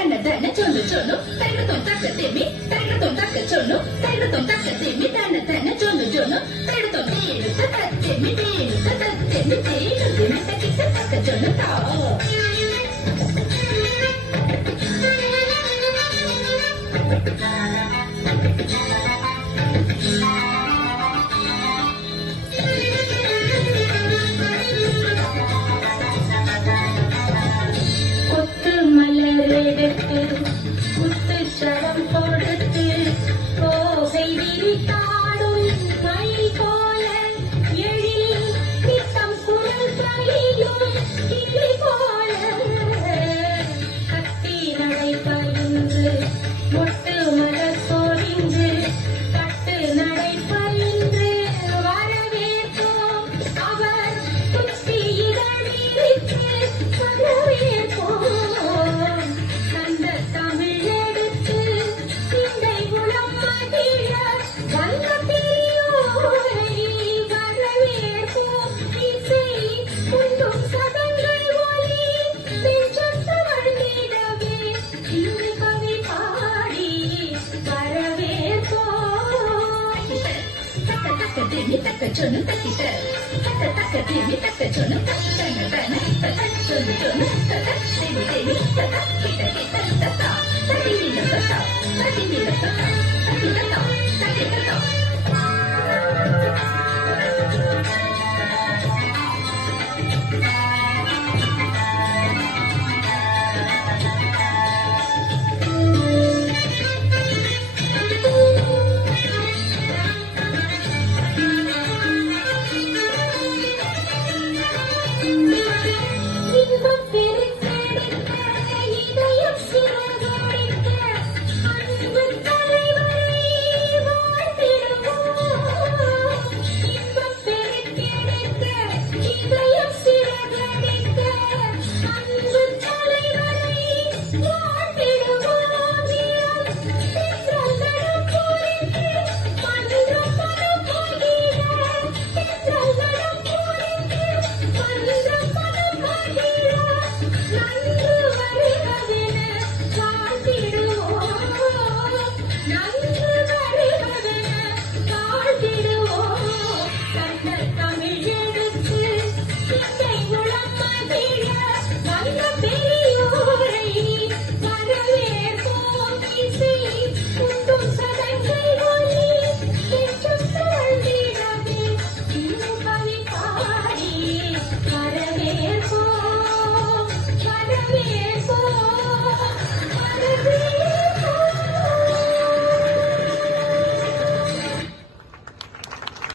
tana tana chono chono tana ton taka temi tana ton taka chono tana ton taka temi tana tana chono chono tana ton temi taka temi taka temi temi taka taka chono ta கொத்து மலரெடுத்து முத்துச்சரம் கொடுத்து கோகை விரித்தாடும் மயில் போல எழில் நித்தம் குரல் பயிலும் கிளி போல கத்தி நடை பயின்று மொட்டு மலர் பொழிந்து தட்டு நடை பயின்று வரவேற்போம் அவர் குச்சி இதழ் விரித்து வரவேற்போம் அந்த தமிழ் எடுத்து சிந்தை உளம் மகிழ வந்த பெரியோரை வரவேற்போம் இசை உண்டும் சதங்கள் ஒலி நெஞ்சம் தவழ்ந்திடவே இந்த கவி பாடி வரவேற்போம் taka taka temi taka chono takita taka temi taka chono tana tana taka chono chono taka temi temi taka kita kita taka tadi ni la taka tadi ni la taka tadi la taka